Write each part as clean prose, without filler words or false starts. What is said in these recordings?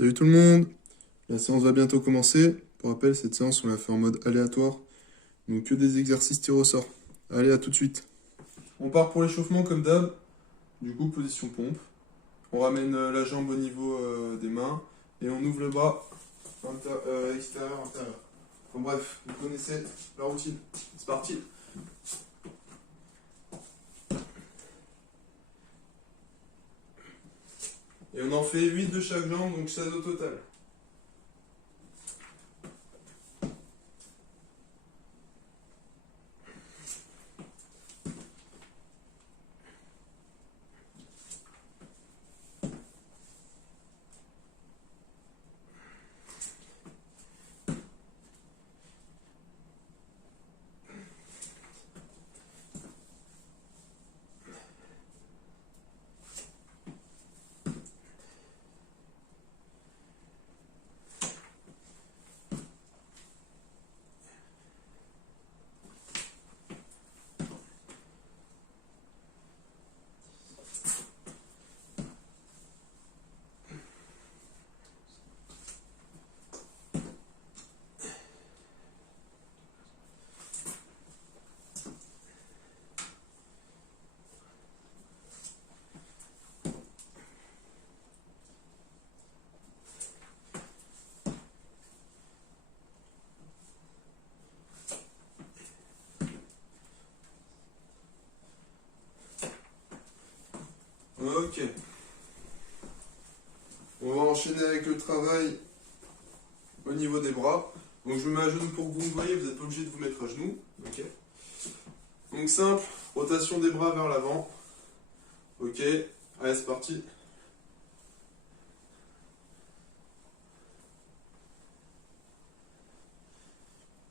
Salut tout le monde, la séance va bientôt commencer. Pour rappel, cette séance on l'a fait en mode aléatoire, donc que des exercices tir au sort. Allez, à tout de suite. On part pour l'échauffement comme d'hab, du coup position pompe. On ramène la jambe au niveau des mains et on ouvre le bras extérieur, intérieur. Bon, bref, vous connaissez la routine, c'est parti. Et on en fait 8 de chaque jambe, donc 16 au total. Ok. On va enchaîner avec le travail au niveau des bras. Donc je me mets à genoux pour que vous me voyez, vous n'êtes pas obligé de vous mettre à genoux. Ok. Donc simple, rotation des bras vers l'avant. Ok. Allez, c'est parti.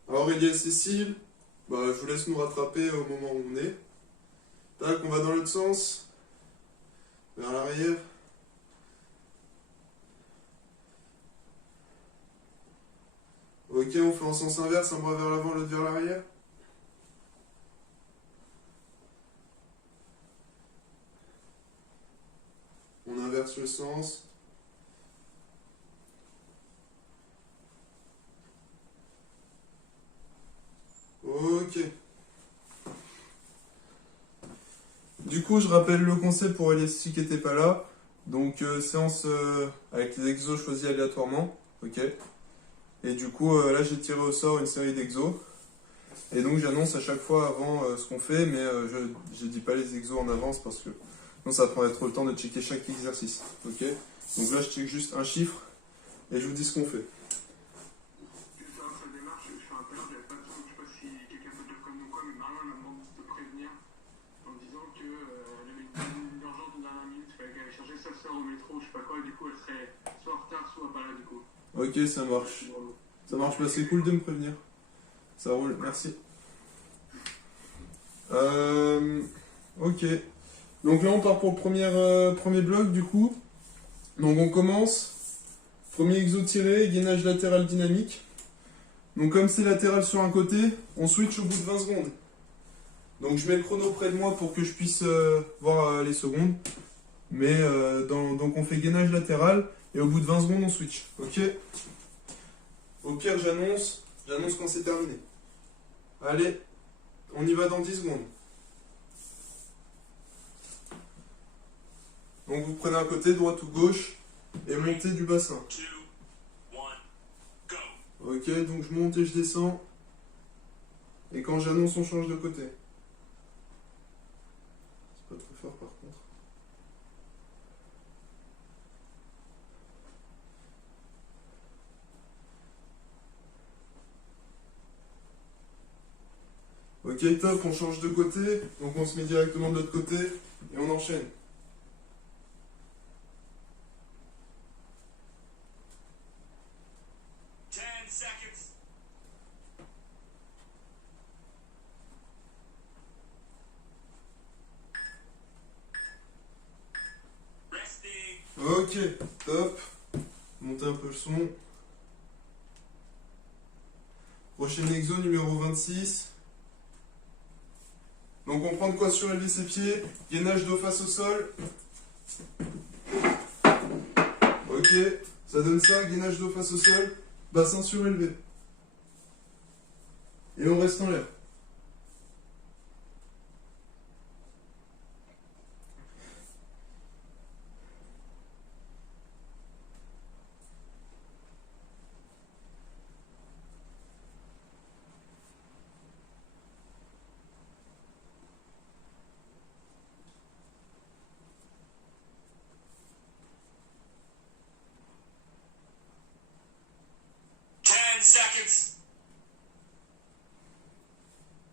Aurélie et Cécile, je vous laisse nous rattraper au moment où on est. Tac, on va dans l'autre sens. Vers l'arrière. Ok, on fait en sens inverse, un bras vers l'avant, l'autre vers l'arrière. On inverse le sens. Ok. Du coup, je rappelle le concept pour les ceux qui n'étaient pas là. Donc, séance avec les exos choisis aléatoirement. Ok. Et du coup, là, j'ai tiré au sort une série d'exos. Et donc, j'annonce à chaque fois avant ce qu'on fait, mais je dis pas les exos en avance parce que sinon, ça prendrait trop le temps de checker chaque exercice. Ok. Donc là, je check juste un chiffre et je vous dis ce qu'on fait. Ok, ça marche. Ça marche, c'est cool de me prévenir. Ça roule, merci. Ok. Donc là, on part pour le premier bloc, du coup. Donc on commence. Premier exo tiré, gainage latéral dynamique. Donc comme c'est latéral sur un côté, on switch au bout de 20 secondes. Donc je mets le chrono près de moi pour que je puisse voir les secondes. Mais donc on fait gainage latéral et au bout de 20 secondes, on switch. Ok. Au pire, j'annonce quand c'est terminé. Allez, on y va dans 10 secondes. Donc vous prenez un côté, droite ou gauche, et montez du bassin. Ok, donc je monte et je descends. Et quand j'annonce, on change de côté. C'est pas trop fort par contre. Ok, top, on change de côté. Donc on se met directement de l'autre côté et on enchaîne. Ok, top. Montez un peu le son. Prochaine exo numéro 26. Donc on prend de quoi surélever ses pieds. Gainage dos face au sol. Ok, Ça donne ça, gainage dos face au sol, bassin surélevé. Et on reste en l'air.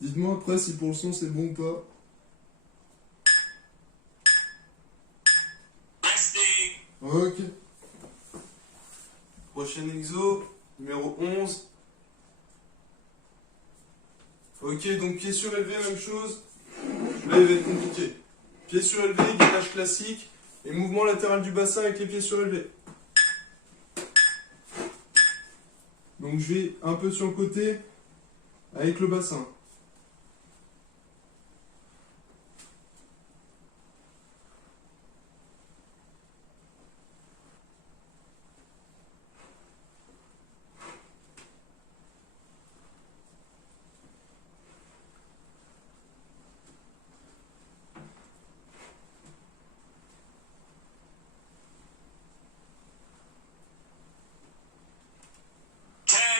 Dites-moi après si pour le son c'est bon ou pas. Ok. Prochain exo, numéro 11. Ok, donc pied surélevé, même chose. Là, il va être compliqué. Pied surélevé, gainage classique. Et mouvement latéral du bassin avec les pieds surélevés. Donc je vais un peu sur le côté avec le bassin.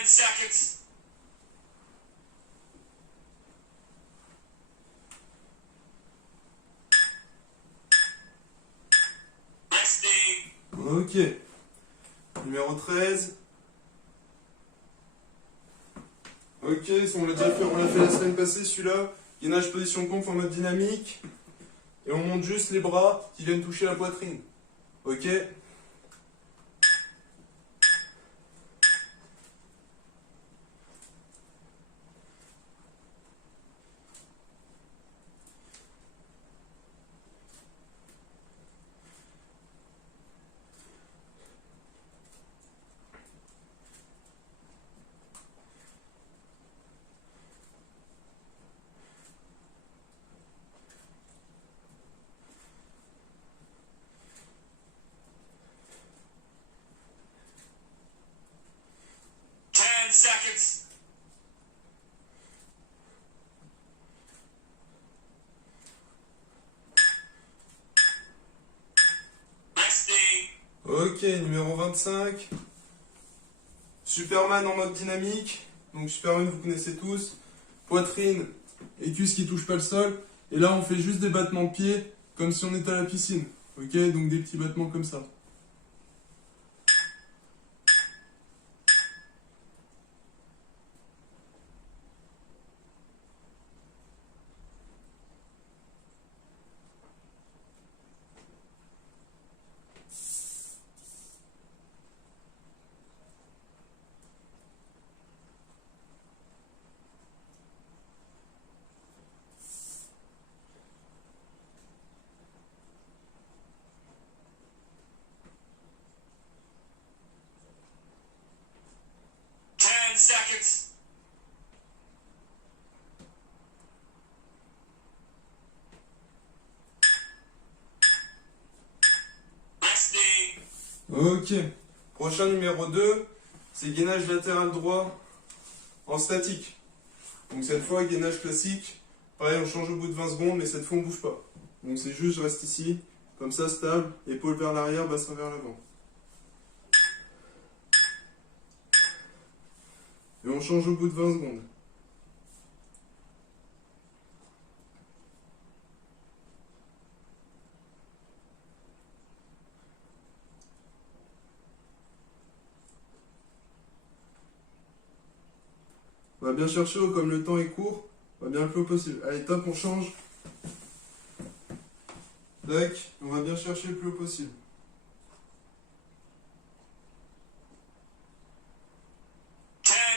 Seconds. Resting. Ok. Numéro 13. Ok, on l'a déjà fait, on l'a fait la semaine passée, celui-là. Gainage position de pompe en mode dynamique. Et on monte juste les bras qui viennent toucher la poitrine. Ok. 10 seconds. Resting. Ok, numéro 25. Superman en mode dynamique. Donc Superman, vous connaissez tous. Poitrine et cuisses qui touchent pas le sol. Et là, on fait juste des battements de pied, comme si on était à la piscine. Ok, donc des petits battements comme ça. Seconds. Resting. Ok. Prochain numéro 2, c'est gainage latéral droit en statique. Donc cette fois, gainage classique. Pareil, on change au bout de 20 secondes, mais cette fois, on bouge pas. Donc c'est juste, je reste ici, comme ça, stable, épaule vers l'arrière, bassin vers l'avant. Et on change au bout de 20 secondes. On va bien chercher, comme le temps est court, on va bien le plus haut possible. Allez, top, on change. Tac, on va bien chercher le plus haut possible.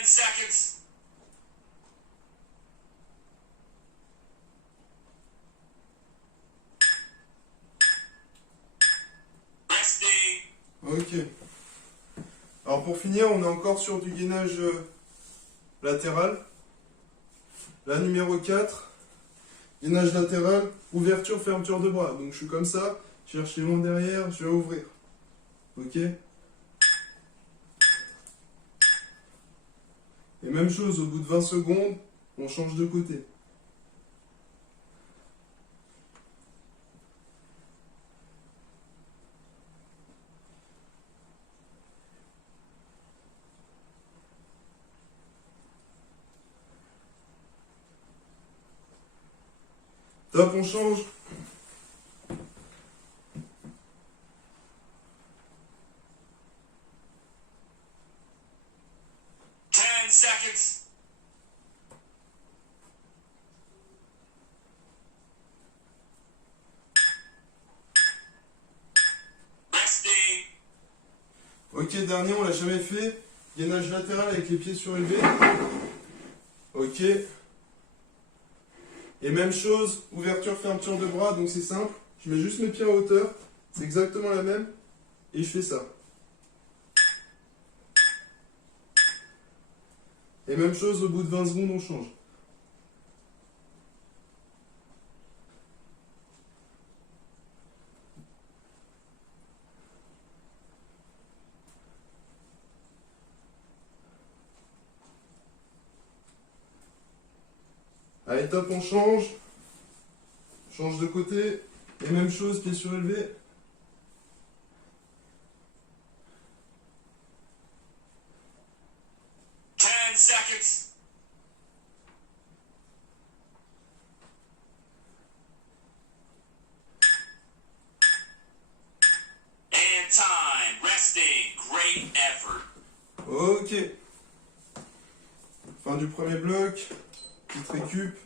Seconds. Resting. Ok. Alors pour finir, on est encore sur du gainage latéral. La numéro 4, gainage latéral, ouverture, fermeture de bras. Donc je suis comme ça, je cherche les mains derrière, je vais ouvrir. Ok. Et même chose, au bout de 20 secondes, on change de côté. Top, on change. Seconds. Resting. Ok, dernier, on l'a jamais fait. Gainage latéral avec les pieds surélevés. Ok. Et même chose, ouverture, fermeture de bras, donc c'est simple. Je mets juste mes pieds en hauteur. C'est exactement la même. Et je fais ça. Et même chose, au bout de 20 secondes, on change. Allez, top, on change. Change de côté. Et même chose, pieds surélevés. Seconds. And time. Resting. Great effort. Ok. Fin du premier bloc. Petite récup.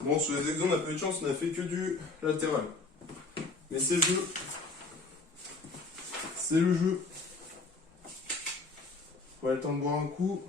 Bon, sur les exos, on n'a pas eu de chance, on a fait que du latéral. Mais c'est le jeu. C'est le jeu. On a le temps de boire un coup.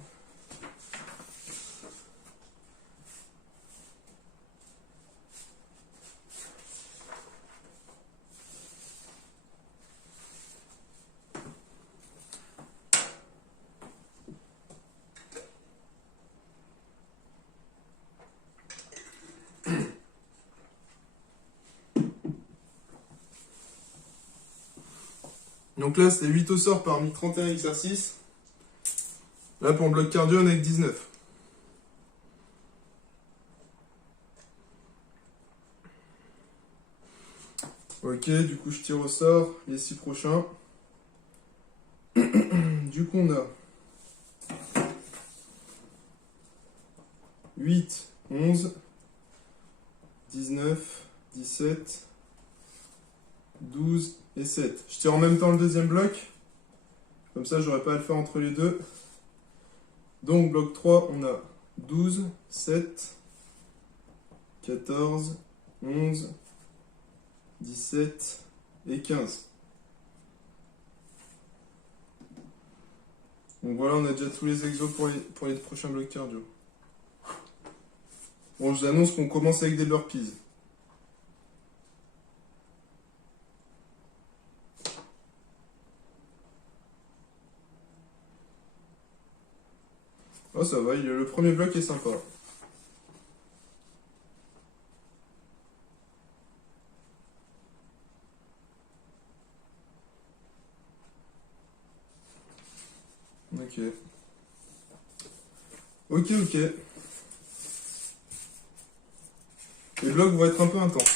Donc là, c'est 8 au sort parmi 31 exercices. Là, pour le bloc cardio, on est avec 19. Ok, du coup, je tire au sort les 6 prochains. Du coup, on a 8, 11, 19, 17, 12 et 7. Je tire en même temps le deuxième bloc. Comme ça, j'aurais pas à le faire entre les deux. Donc, bloc 3, on a 12, 7, 14, 11, 17 et 15. Donc voilà, on a déjà tous les exos pour les prochains blocs cardio. Bon, je vous annonce qu'on commence avec des burpees. Oh, ça va, le premier bloc est sympa. Ok. Ok. Les blocs vont être un peu intenses.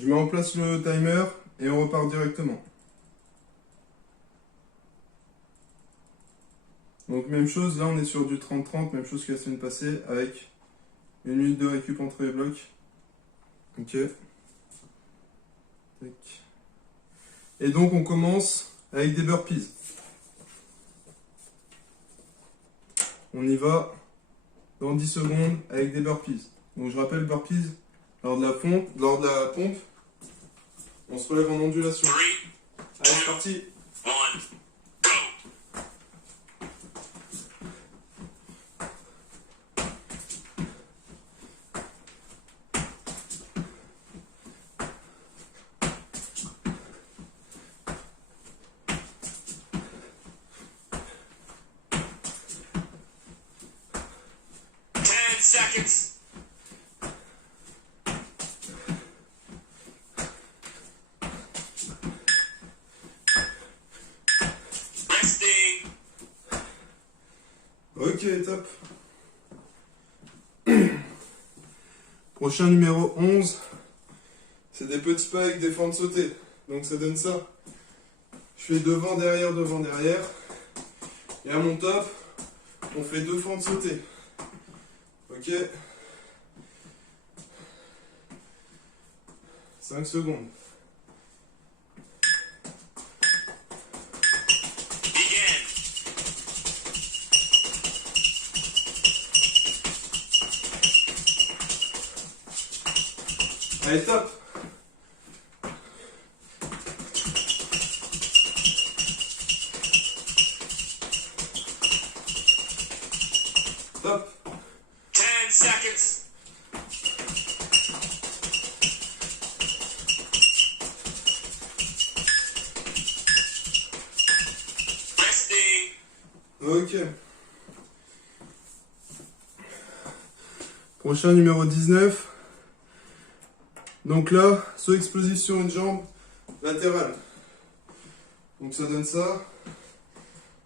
Je mets en place le timer et on repart directement. Donc même chose, là on est sur du 30-30, même chose que la semaine passée, avec 1 minute de récup entre les blocs. Ok. Tac. Et donc on commence avec des burpees. On y va dans 10 secondes avec des burpees. Donc je rappelle burpees, lors de la pompe, on se relève en ondulation. 3, Allez, c'est parti. 1, go. seconds. Resting. Ok, top. Prochain numéro 11. C'est des petits pas avec des fentes sautées. Donc ça donne ça. Je fais devant, derrière, devant, derrière. Et à mon top, on fait 2 fentes sautées. Ok. 5 secondes. Begin. Allez, top. Top. 10 seconds. Resting. Ok. Prochain numéro 19. Donc là, saut explosif sur une jambe latérale. Donc ça donne ça.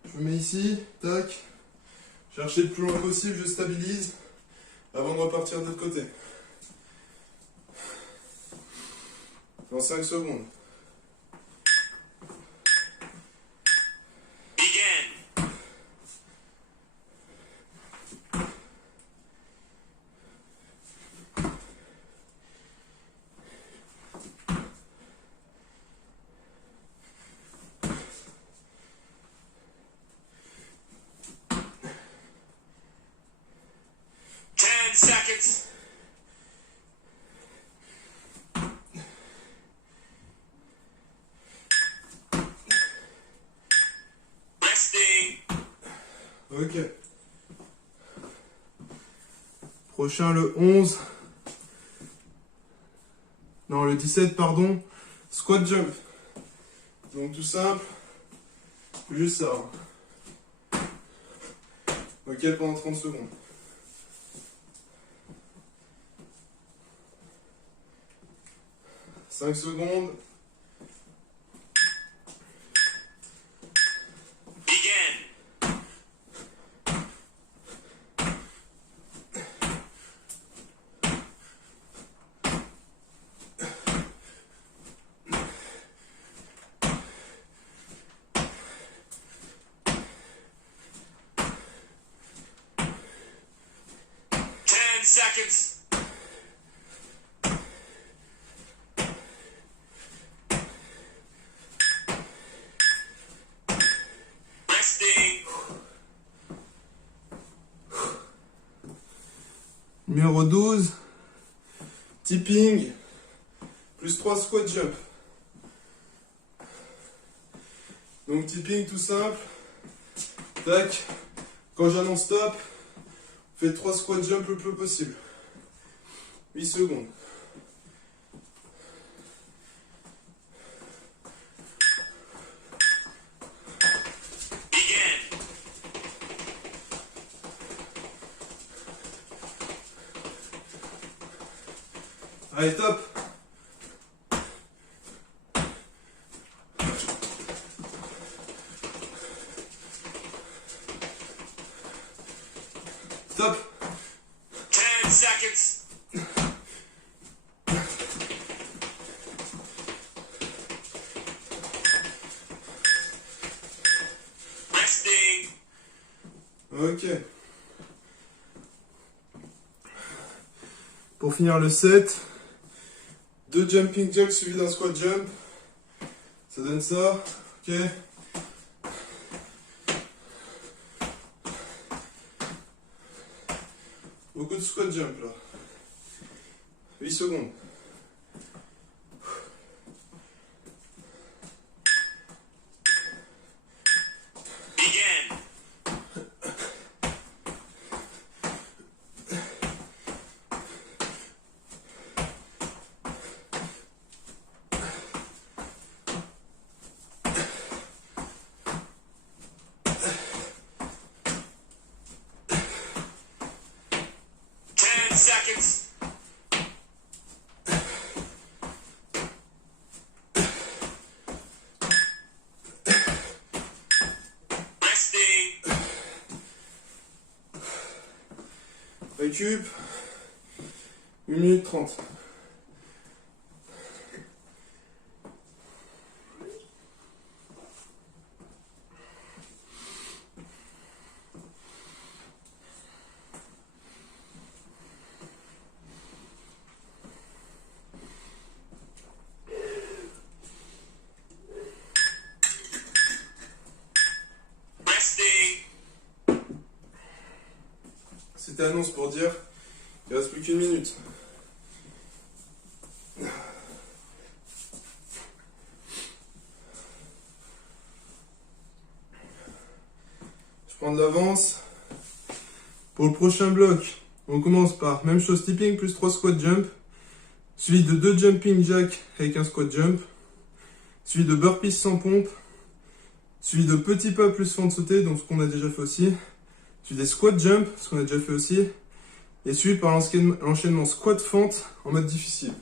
Je me mets ici, tac. Chercher le plus loin possible, je stabilise avant de repartir de l'autre côté. Dans 5 secondes. Begin. Seconds. Resting. Ok. Prochain le 11. Non, le 17, pardon. Squat jump. Donc tout simple. Juste ça. Ok, pendant 30 secondes. Cinq secondes. Begin. 10 seconds. Resting. Numéro 12. Tipping. Plus 3 squat jump. Donc tipping tout simple. Tac. Quand j'annonce stop, faites 3 squat jump le plus possible. 8 secondes. Begin. Allez, top. Top. 10 seconds. Resting. Ok. Pour finir le set, 2 jumping jacks suivis d'un squat jump. Ça donne ça. Ok. Beaucoup de squat jump là. 8 secondes. Begin. récup. 1 minute 30. C'était annonce pour dire qu'il ne reste plus qu'une minute. Je prends de l'avance. Pour le prochain bloc, on commence par même chose tipping plus 3 squat jump, suivi de 2 jumping jack avec un squat jump, suivi de burpees sans pompe, suivi de petits pas plus fente sautée, donc ce qu'on a déjà fait aussi, suivi des squat jump, ce qu'on a déjà fait aussi, et suivi par l'enchaînement squat fente en mode difficile.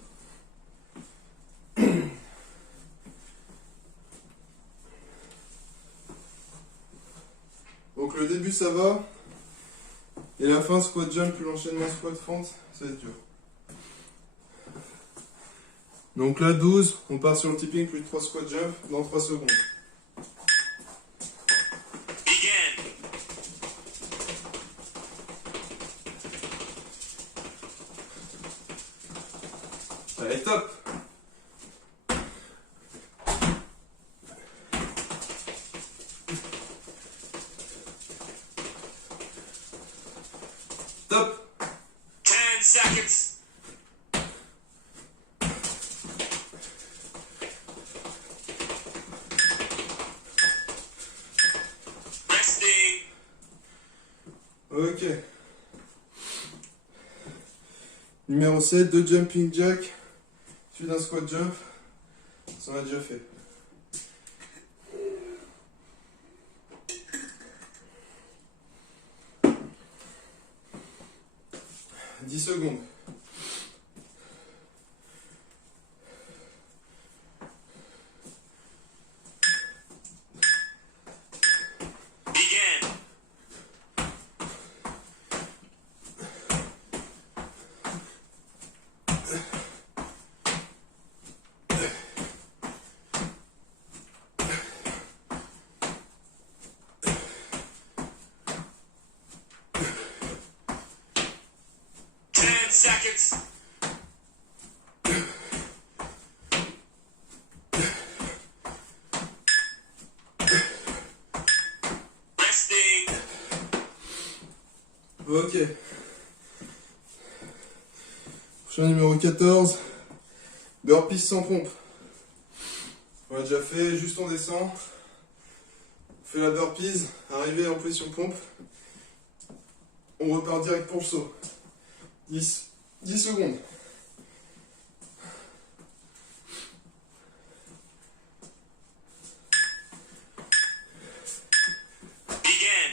Donc le début ça va, et la fin squat jump plus l'enchaînement squat fente, ça va être dur. Donc là 12, on part sur le tipping plus 3 squat jump dans 3 secondes. Allez, top! Top! 10 seconds. Resting. Ok. Numéro 7, 2 jumping jack. Suivi d'un squat jump, ça on a déjà fait. « 10 secondes. Begin. Seconds. Resting. Ok. Prochain numéro 14. Burpees sans pompe. On l'a déjà fait, juste on descend. On fait la burpees, arrivé en position pompe. On repart direct pour le saut. 10 secondes. Begin.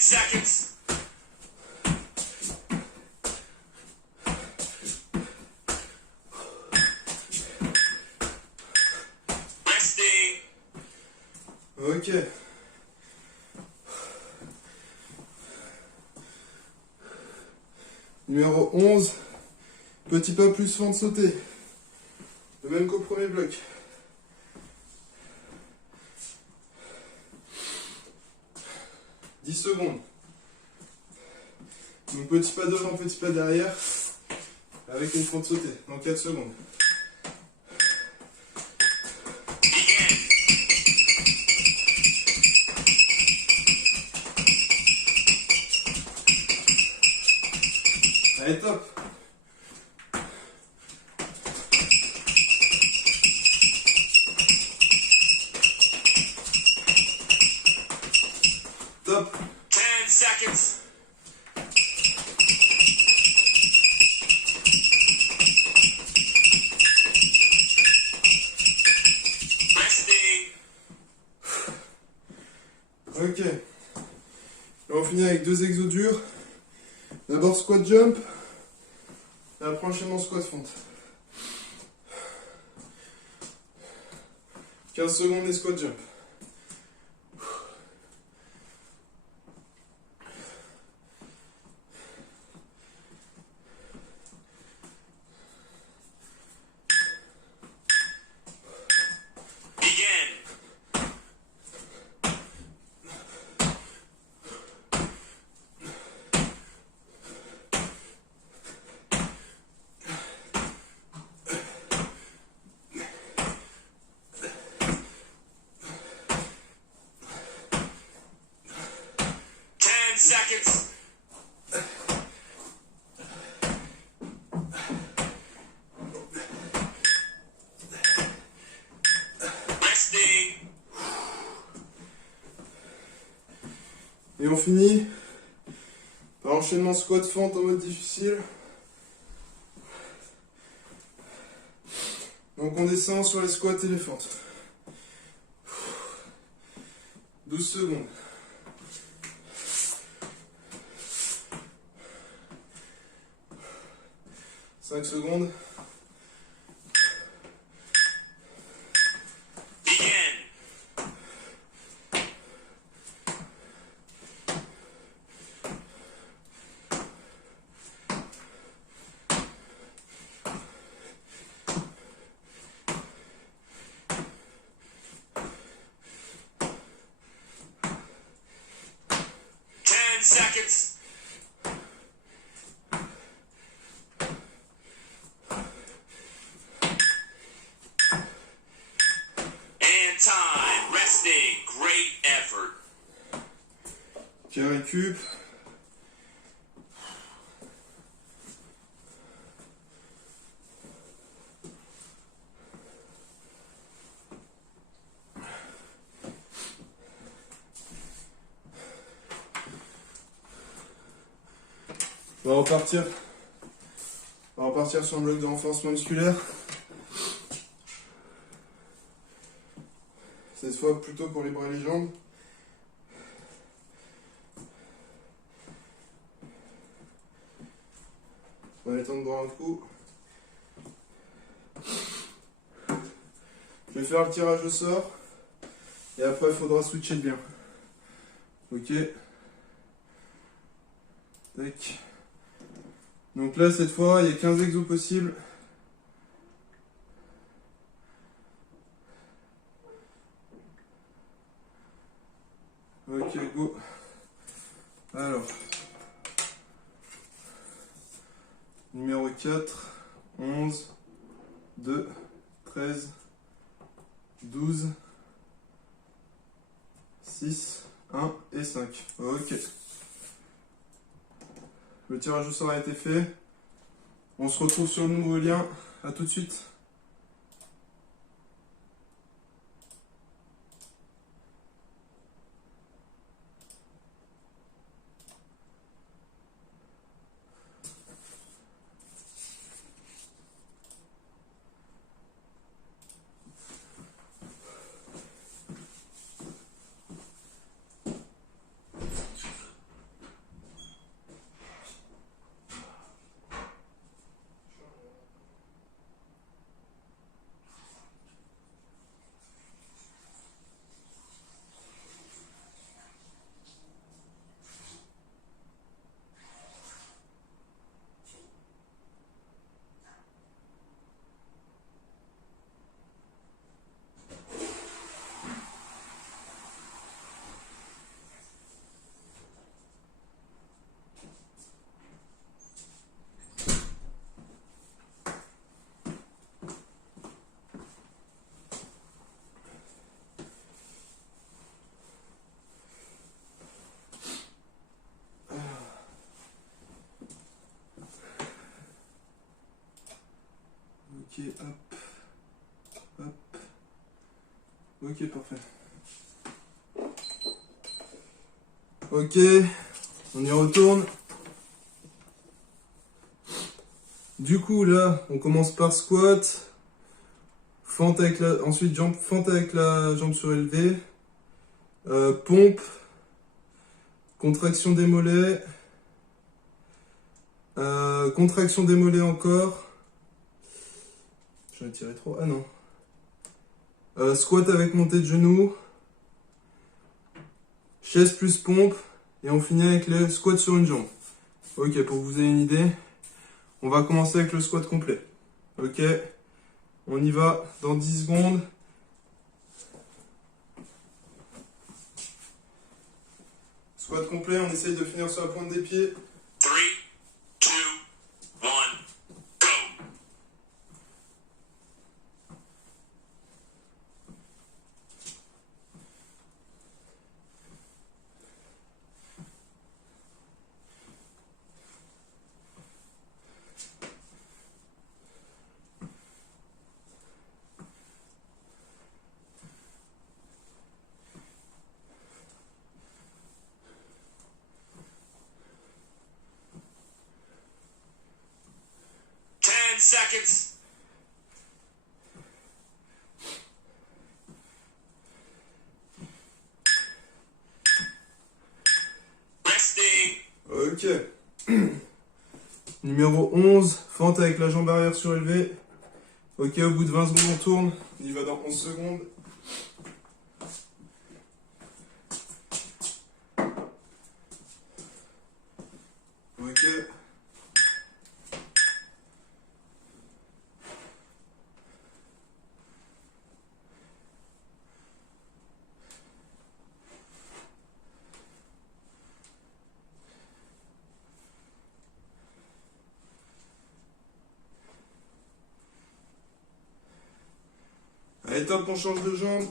Seconds. Resting. Ok. Numéro 11. Petit pas plus fente sautée. Le même qu'au premier bloc. Secondes. Donc petit pas devant, petit pas derrière, avec une fente sautée, dans 4 secondes. Allez, top! Top! 10 seconds. finir avec 2 exos durs. D'abord squat jump, et après enchaînement squat fente. 15 secondes et squat jump. Begin. 10 seconds. Resting. Et on finit par enchaînement squat fente en mode difficile. Donc on descend sur les squats et les fentes. 12 secondes. 5 secondes. Begin. 10 seconds. And time. Resting. Great effort. Ok, récup. On va repartir. On va repartir sur un bloc de renforcement musculaire. Cette fois plutôt pour les bras et les jambes. On va le temps de boire un coup. Je vais faire le tirage au sort. Et après il faudra switcher de bien. Ok. Tac. Donc là cette fois il y a 15 exos possibles. Ok, go. Alors. Numéro 4, 11, 2, 13, 12, 6, 1 et 5. Ok. Le tirage au sort a été fait. On se retrouve sur le nouveau lien. A tout de suite. Ok, hop, hop. Ok, parfait. Ok, on y retourne. Du coup, là, on commence par squat, fente avec la, ensuite fente avec la jambe surélevée, pompe, Contraction des mollets. Contraction des mollets encore. J'en ai tiré trop. Ah non. Squat avec montée de genoux. Chaise plus pompe. Et on finit avec le squat sur une jambe. Ok, pour que vous ayez une idée, on va commencer avec le squat complet. Ok, on y va dans 10 secondes. Squat complet, on essaye de finir sur la pointe des pieds. 3, 2, 1, go! 10 seconds. Resting. Ok. Numéro 11, fente avec la jambe arrière surélevée. Ok, au bout de 20 secondes, on tourne. On y va dans 11 secondes. Ok. Allez, top, on change de jambe.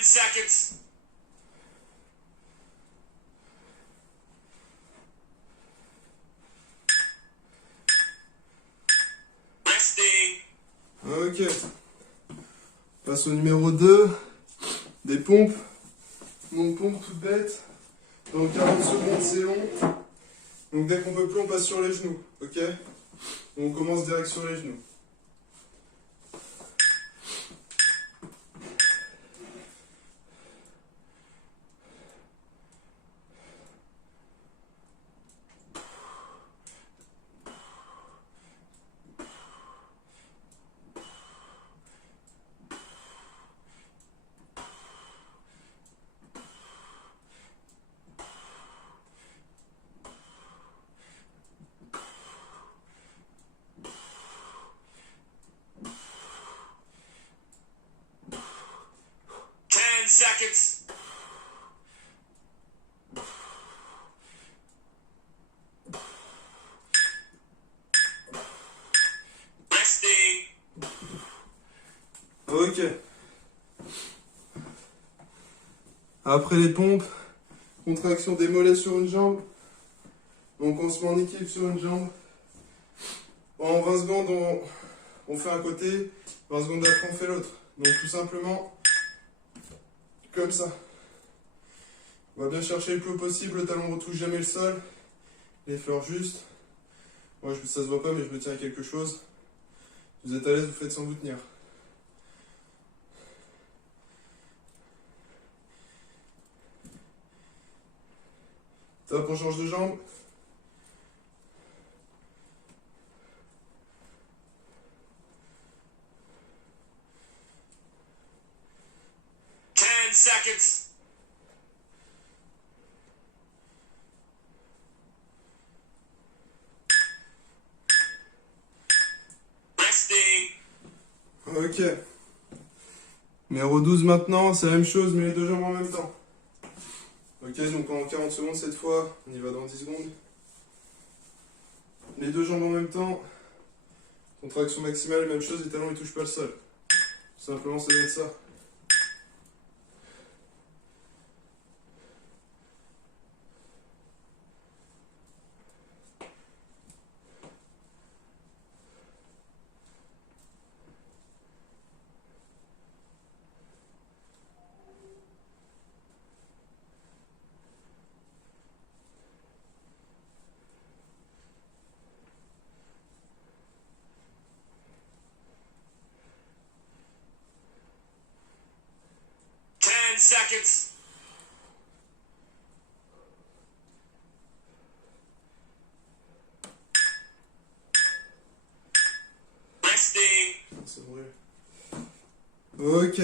Seconds. Resting. Ok. On passe au numéro 2. Des pompes. Donc pompe toute bête. Donc 40 secondes, c'est long. Donc dès qu'on peut plus, on passe sur les genoux. Ok. On commence direct sur les genoux. Seconds. Resting. Ok. Après les pompes, contraction des mollets sur une jambe. Donc on se met en équilibre sur une jambe. En 20 secondes, on fait un côté. 20 secondes après, on fait l'autre. Donc tout simplement, comme ça. On va bien chercher le plus haut possible, le talon ne retouche jamais le sol. Les fleurs juste. Moi, ça se voit pas, mais je me tiens à quelque chose. Vous êtes à l'aise, vous faites sans vous tenir. Top, on change de jambe. Seconds. Resting. Ok. Numéro 12 maintenant, c'est la même chose, mais les deux jambes en même temps. Ok, donc en 40 secondes cette fois, on y va dans 10 secondes. Les deux jambes en même temps. Contraction maximale, même chose, les talons ne touchent pas le sol. Tout simplement, ça donne ça. seconds. Resting. C'est vrai. Ok.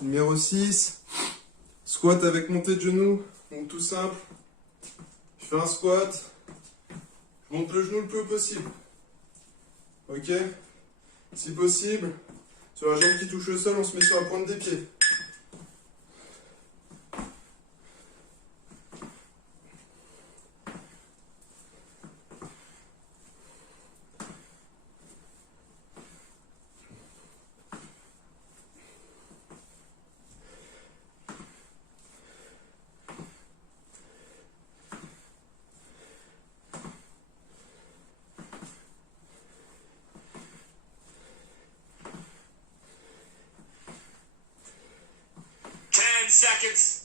Numéro 6. Squat avec montée de genoux. Donc tout simple. Je fais un squat. Je monte le genou le plus haut possible. Ok. Si possible, sur la jambe qui touche le sol, on se met sur la pointe des pieds. Seconds.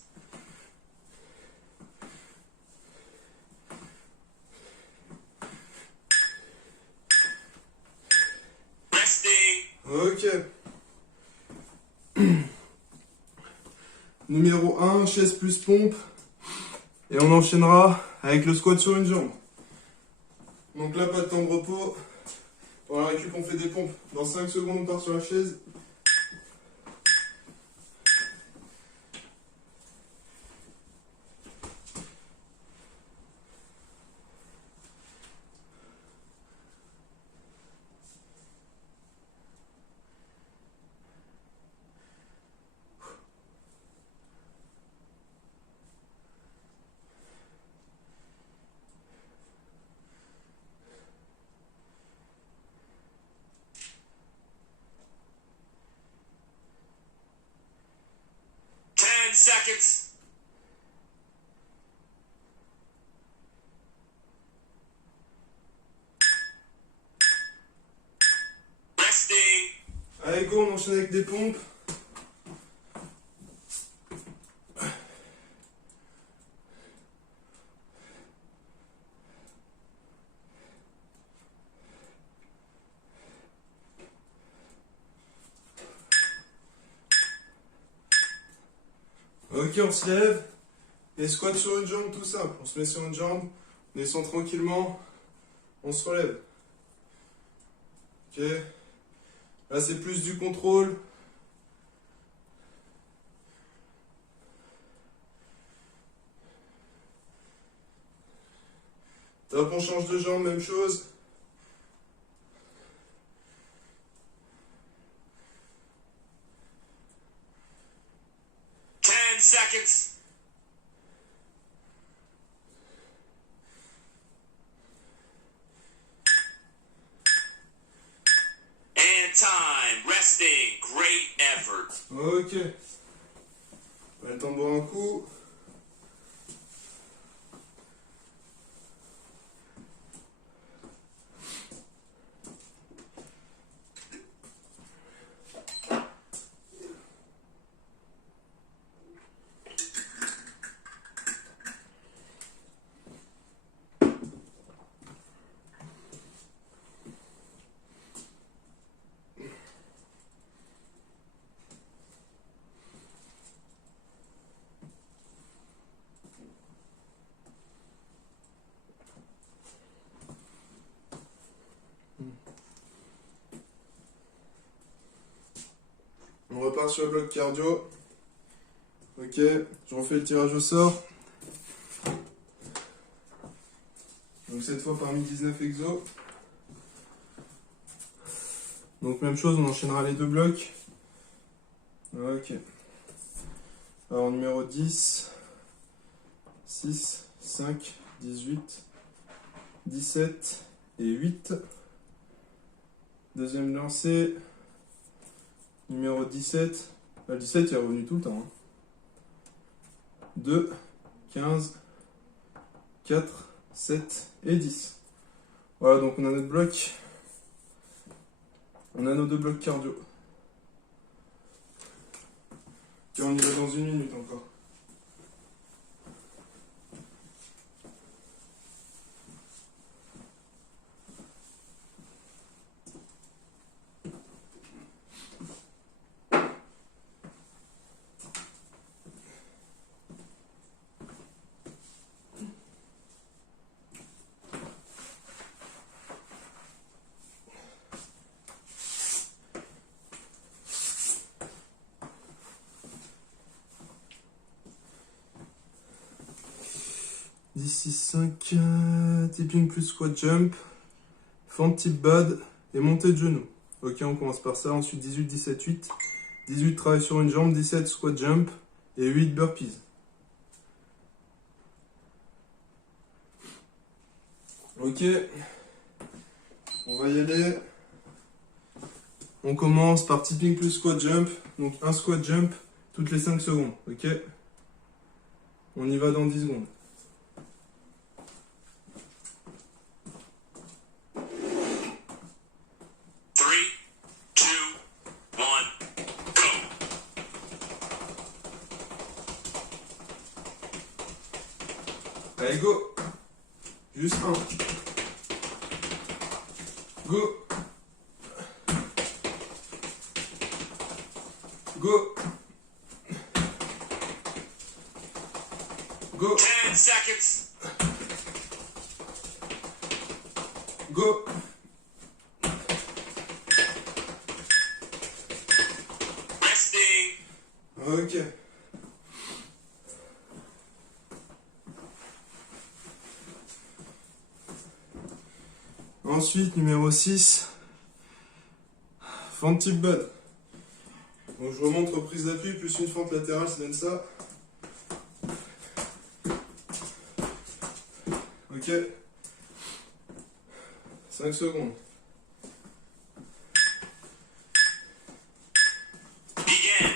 Resting. Ok. Numéro 1, chaise plus pompe. Et on enchaînera avec le squat sur une jambe. Donc là, pas de temps de repos. Pour la récup, on fait des pompes. Dans 5 secondes, on part sur la chaise. Seconds. Resting. Allez, go, on enchaîne avec des pompes. Ok, on se lève. Et squat sur une jambe, tout simple. On se met sur une jambe, on descend tranquillement, on se relève. Ok. Là, c'est plus du contrôle. Top, on change de jambe, même chose. Seconds. And time. Resting. Great effort. Ok. On a le temps de boire un coup. On repart sur le bloc cardio. Ok, je refais le tirage au sort. Donc cette fois parmi 19 exos. Donc même chose, on enchaînera les deux blocs. Ok. Alors numéro 10, 6, 5, 18, 17 et 8. Deuxième lancé. Numéro 17. Le 17 il est revenu tout le temps. 2, 15, 4, 7 et 10. Voilà, donc on a notre bloc. On a nos deux blocs cardio. Et on y va dans 1 minute encore. 10, 6, 5, tipping plus squat jump, fente tip bad et montée de genou. Ok, on commence par ça. Ensuite 18, 17, 8. 18 travail sur une jambe, 17 squat jump et 8 burpees. Ok, on va y aller. On commence par tipping plus squat jump. Donc un squat jump toutes les 5 secondes. Ok, on y va dans 10 secondes. Allez, go. Juste un. Go. Go. Go. 10 seconds. Go. Resting. Ok. Ensuite, numéro 6, fente tip bad. Donc je remonte reprise d'appui plus une fente latérale, ça donne ça. Ok. 5 secondes. Begin.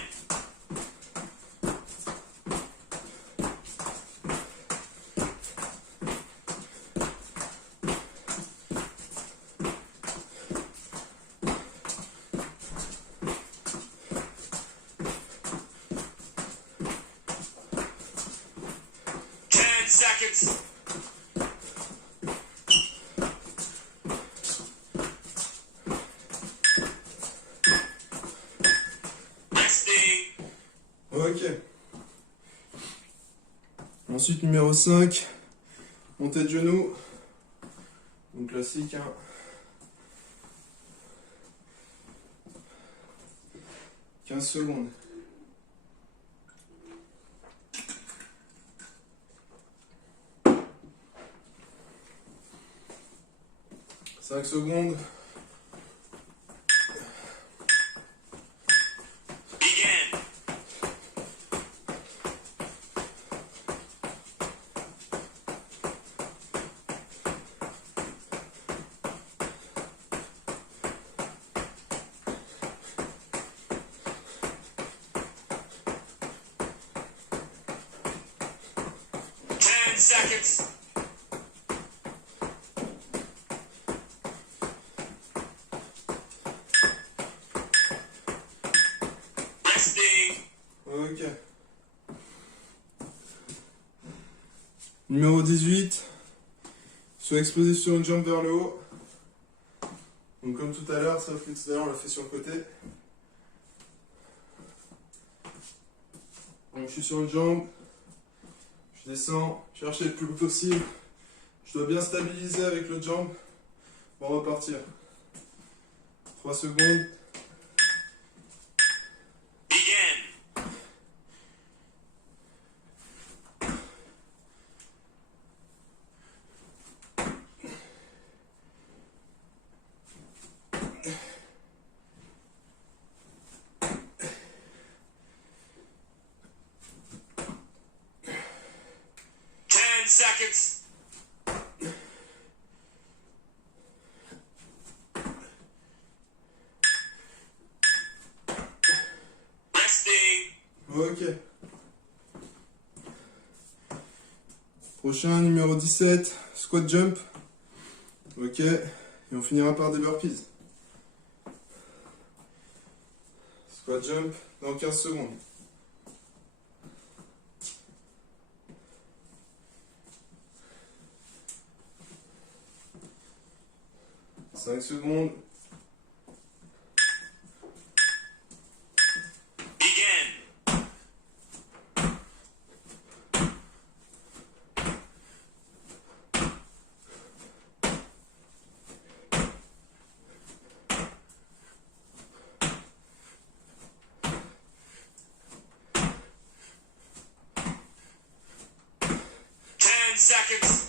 Seconds. Resting. Ok. Ensuite, numéro 5, montée de genou. Donc classique, hein. « 15 secondes. « 5 secondes. » Begin. Seconds. Resting. Ok. Numéro 18, soit explosif sur une jambe vers le haut. Donc comme tout à l'heure, sauf que tout à l'heure on l'a fait sur le côté. Donc je suis sur une jambe, je descends, chercher le plus haut possible. Je dois bien stabiliser avec l'autre jambe pour repartir. 3 secondes. Begin. Seconds. Resting. Ok. Prochain, numéro 17, squat jump. Ok. Et on finira par des burpees. Squat jump dans 15 secondes. « 5 secondes. » Begin. seconds.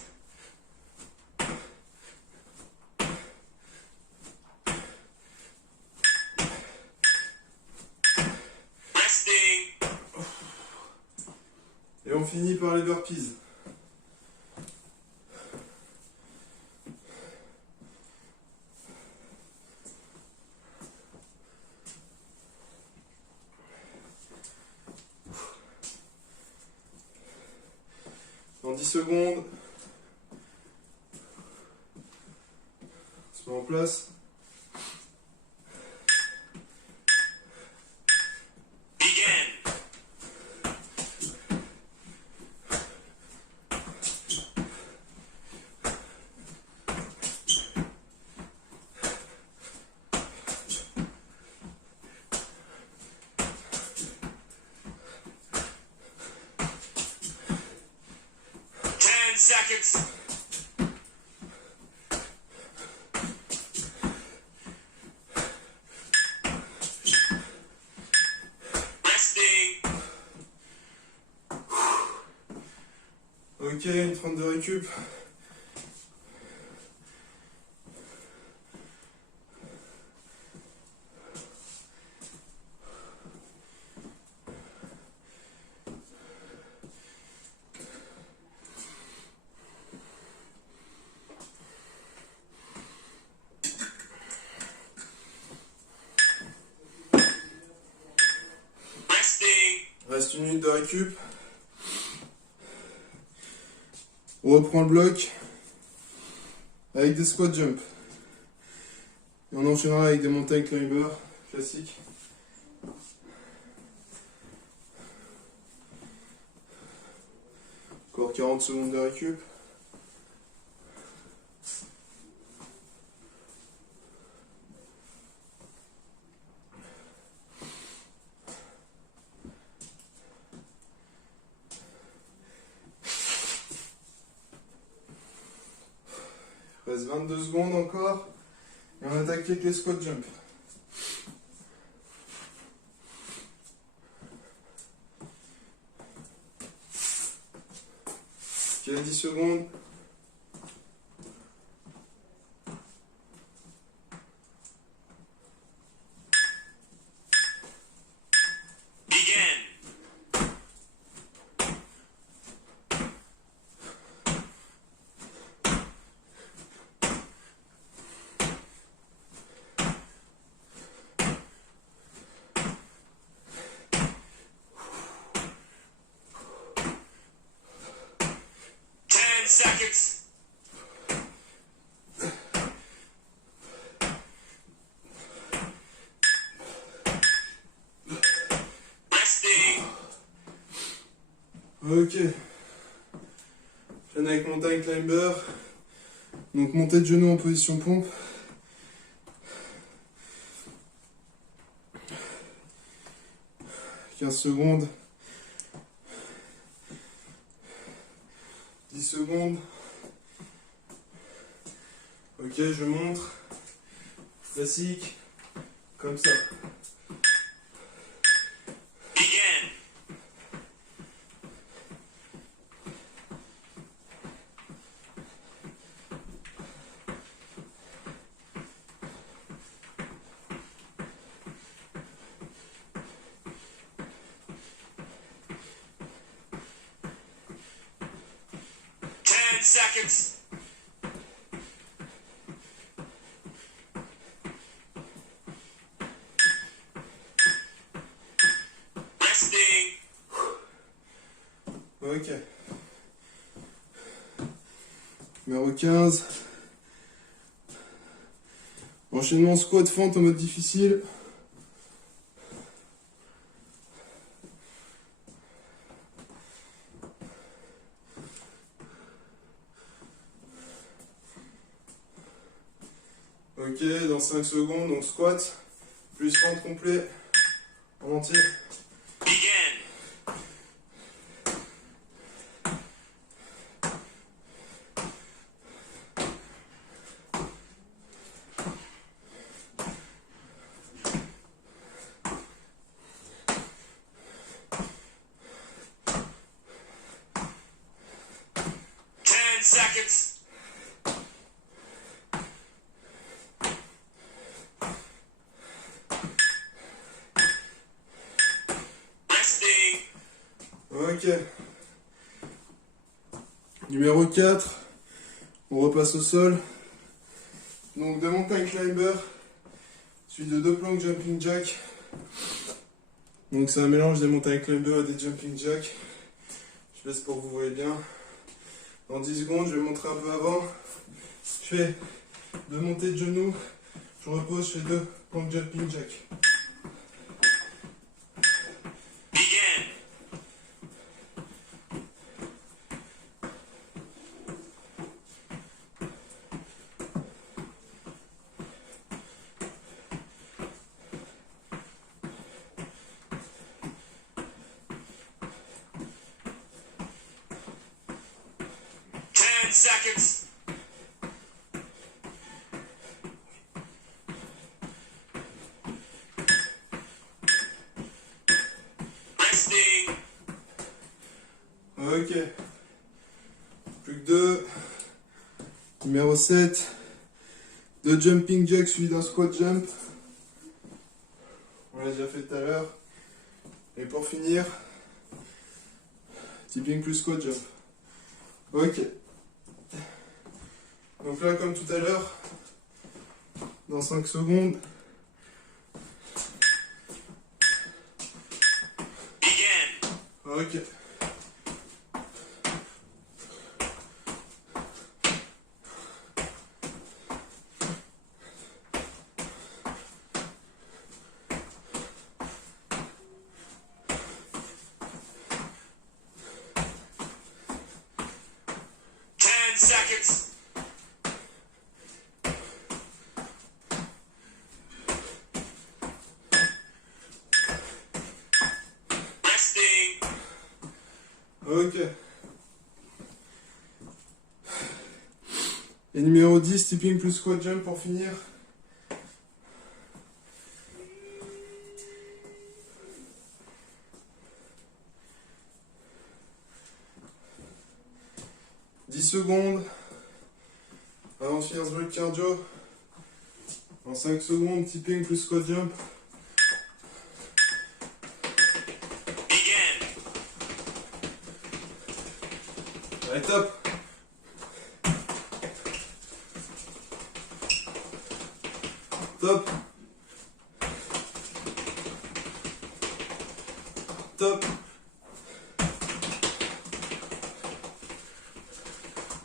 Resting. Et on finit par les burpees. Dans 10 secondes, on se met en place. Begin. 10 seconds. Resting. Ok, une 30 de récup. Resting. Reste une minute de récup. On reprend le bloc avec des squat jump. Et on enchaînera avec des mountain climbers classiques. Encore 40 secondes de récup. Il reste 22 secondes encore. Et on attaque avec les squat jump. Ok, 10 secondes. Begin. Seconds. Resting. Ok. J'enchaîne avec mountain climber. Donc montée de genoux en position pompe. « 15 secondes. 10 secondes. Ok, je montre. Classique. Comme ça. Begin. Seconds. Resting. Ok. Numéro 15. Enchaînement squat fente en mode difficile. Ok, dans 5 secondes, donc squat, plus fente complet, en entier. Begin. Ok. Numéro 4. On repasse au sol. Donc de mountain climber, suivi de 2 planks jumping jack. Donc c'est un mélange des mountain climber et des jumping jack. Je laisse pour que vous voyez bien. Dans 10 secondes, je vais montrer un peu avant. Je fais 2 montées de genoux. Je repose, je fais 2 planks jumping jack. Begin. 10 seconds. Resting. Ok. Plus que 2. Numéro 7. 2 jumping jack suivi d'un squat jump. On l'a déjà fait tout à l'heure. Et pour finir, tipping plus squat jump. Ok. Donc là, comme tout à l'heure, dans 5 secondes, Begin. ok. Seconds. Resting. Ok. Et numéro 10, tipping plus squat jump pour finir. Secondes. Avant de finir ce bloc cardio. En 5 secondes, tipping plus squat jump. Begin. Allez, top. Top. Top.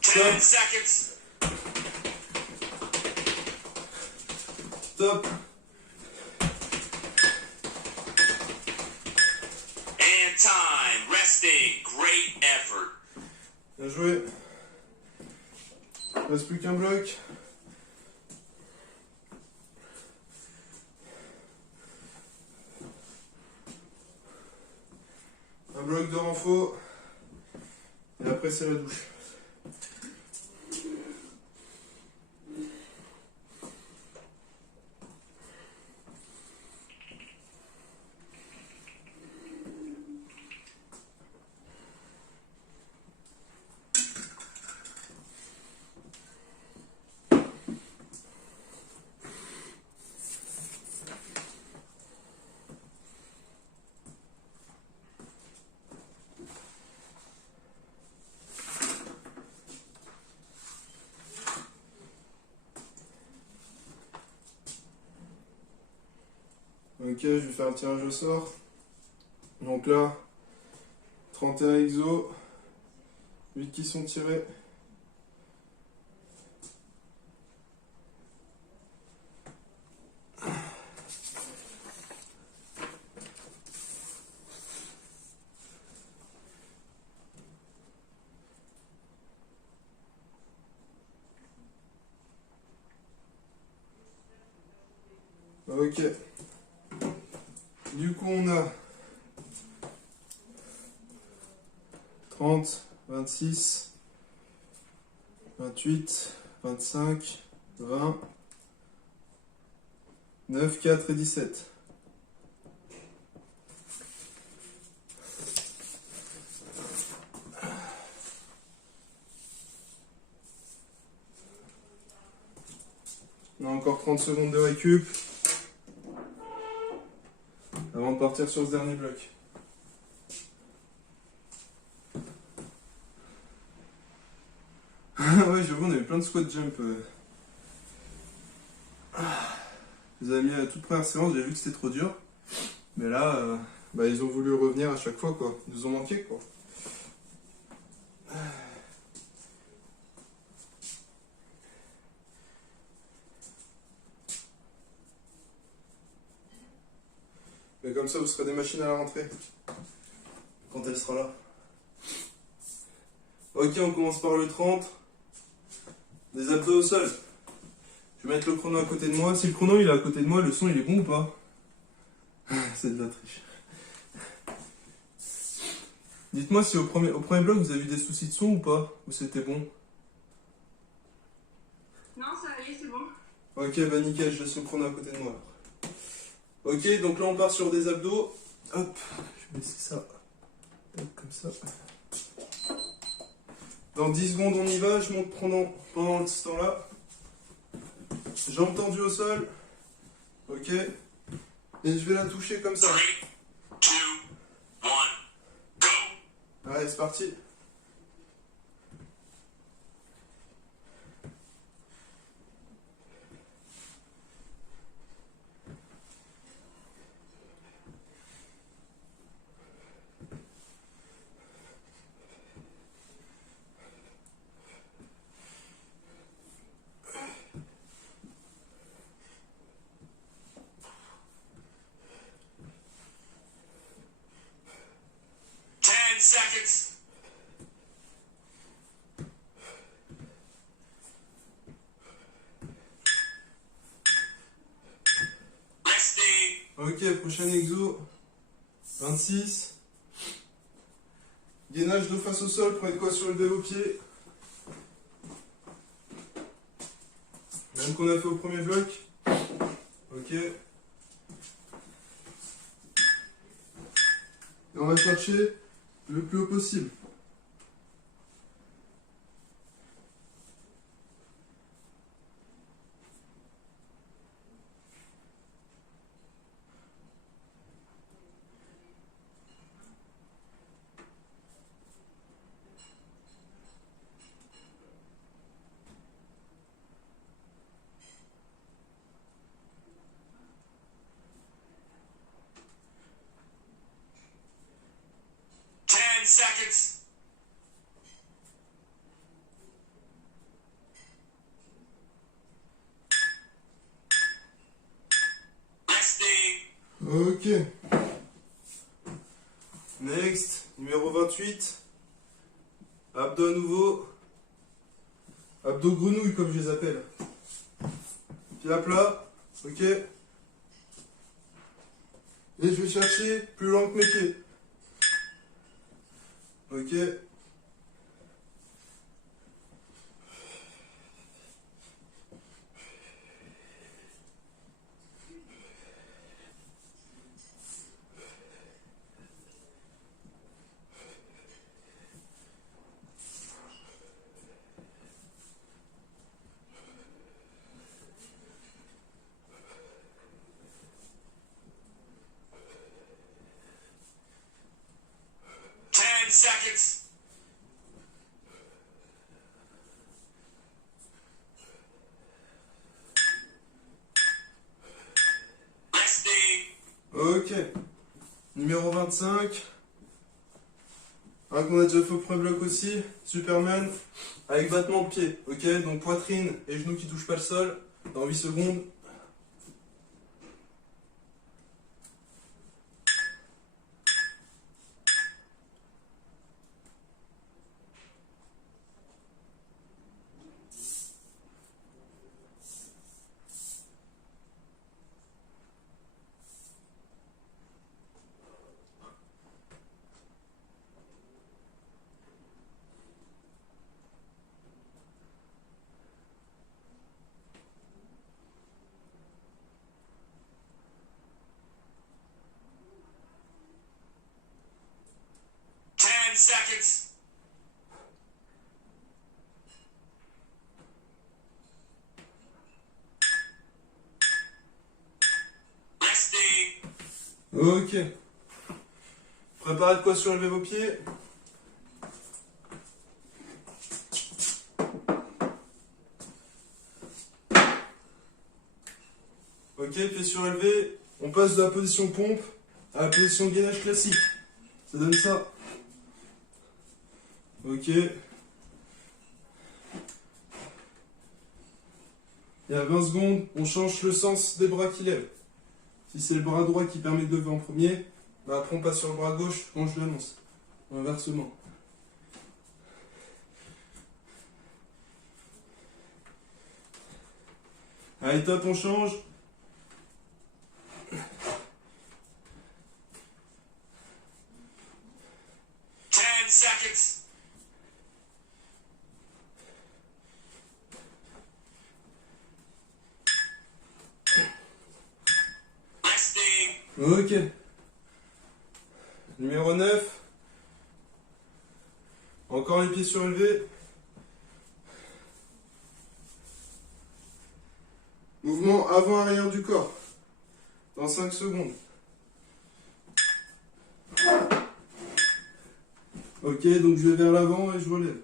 10 seconds. Top. And time. Resting. Great effort. Bien joué. Il ne reste plus qu'un bloc. Un bloc de renfort. Et après c'est la douche. Ok, je vais faire un tirage au sort. Donc là, 31 exos, 8 qui sont tirés. Ok. Du coup, on a 30, 26, 28, 25, 20, 9, 4 et 17. On a encore 30 secondes de récup avant de partir sur ce dernier bloc. Ouais, j'avoue, on avait plein de squat jump. Je les avais mis à la toute première séance, j'ai vu que c'était trop dur. Mais là, bah, ils ont voulu revenir à chaque fois, quoi. Ils nous ont manqué, quoi. Mais comme ça, vous serez des machines à la rentrée. Quand elle sera là. Ok, on commence par le 30. Des abdos au sol. Je vais mettre le chrono à côté de moi. Si le chrono il est à côté de moi, le son il est bon ou pas? C'est de la triche. Dites-moi si au premier bloc vous avez eu des soucis de son ou pas? Ou c'était bon? Non, ça allait, c'est bon. Ok, bah nickel, je laisse le chrono à côté de moi. Ok, donc là on part sur des abdos. Hop, je vais laisser ça. Hop, comme ça. Dans 10 secondes on y va, je monte pendant ce temps-là. Jambes tendues au sol. Ok. Et je vais la toucher comme ça. 3, 2, 1, go! Allez, c'est parti. Seconds. Resting. Ok, prochain exo. 26. Gainage dos face au sol, prenez quoi sur le lever vos pieds. Même qu'on a fait au premier bloc. Ok. Et on va chercher le plus haut possible. Seconds. Resting. Ok. Next, numéro 28. Abdos à nouveau. Abdos grenouilles comme je les appelle. Pied à plat. Ok. Et je vais chercher plus loin que mes pieds. Ok. 10 seconds. Resting. Ok. Numéro 25. Un qu'on a déjà fait au premier bloc aussi. Superman. Avec battement de pied. Ok. Donc poitrine et genoux qui touchent pas le sol. Dans 8 secondes. Seconds. Resting. Ok. Préparez de quoi surélever vos pieds. Ok, pied surélevé. On passe de la position pompe à la position gainage classique. Ça donne ça. Ok. Et à 20 secondes, on change le sens des bras qui lèvent. Si c'est le bras droit qui permet de lever en premier, bah après on passe sur le bras gauche quand je l'annonce. Inversement. Allez, top, on change. Seconds. Resting. Ok. Numéro 9. Encore les pieds surélevés. Mouvement avant-arrière du corps. Dans 5 secondes. Ok, donc je vais vers l'avant et je relève.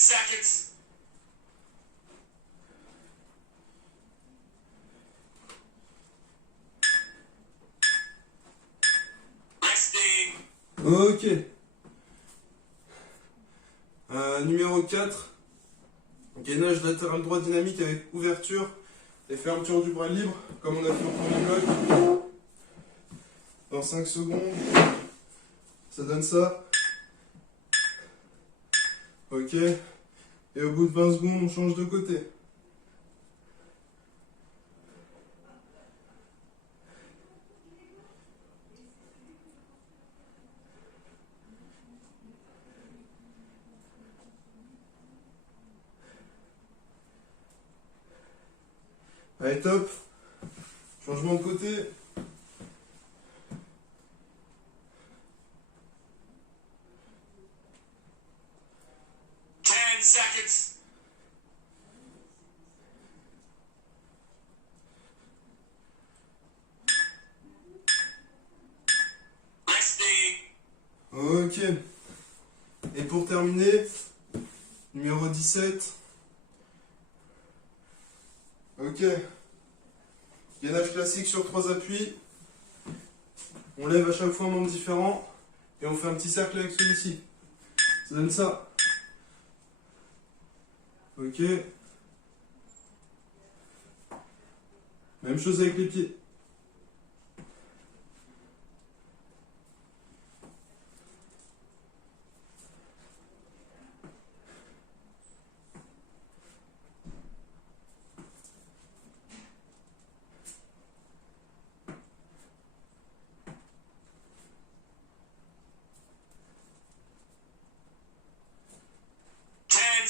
Seconds. Resting. Ok. Numéro 4. Gainage latéral droit dynamique avec ouverture et fermeture du bras libre, comme on a fait au premier bloc. Dans 5 secondes. Ça donne ça. Ok. Et au bout de 20 secondes, on change de côté. Allez, top. Changement de côté. Seconds. Resting. Ok. Et pour terminer, numéro 17. Ok. Gainage classique sur 3 appuis. On lève à chaque fois un membre différent. Et on fait un petit cercle avec celui-ci. Ça donne ça. Ok. Même chose avec les pieds.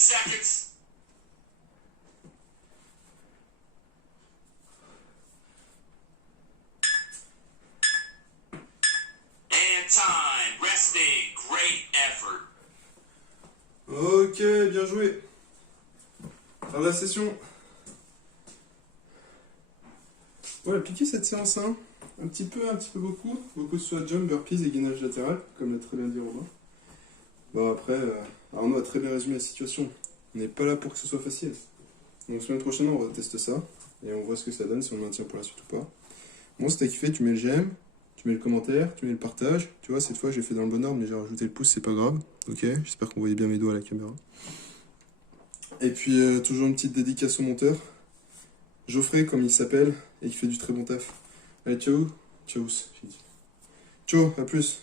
Seconds. And time. Resting. Great effort. Ok, bien joué. Fin de la session. Voilà, piquez cette séance 1. Un petit peu beaucoup. Beaucoup soit jump, burpees et gainage latéral, comme l'a très bien dit Robin. Bon, après, Arnaud a très bien résumé la situation. On n'est pas là pour que ce soit facile. Donc, semaine prochaine, on va tester ça. Et on voit ce que ça donne, si on le maintient pour la suite ou pas. Bon, si t'as kiffé, tu mets le j'aime, tu mets le commentaire, tu mets le partage. Tu vois, cette fois, j'ai fait dans le bon ordre, mais j'ai rajouté le pouce, c'est pas grave. Ok, j'espère qu'on voyait bien mes doigts à la caméra. Et puis, toujours une petite dédicace au monteur. Geoffrey, comme il s'appelle, et qui fait du très bon taf. Allez, ciao. Ciao, j'ai dit. Ciao, à plus.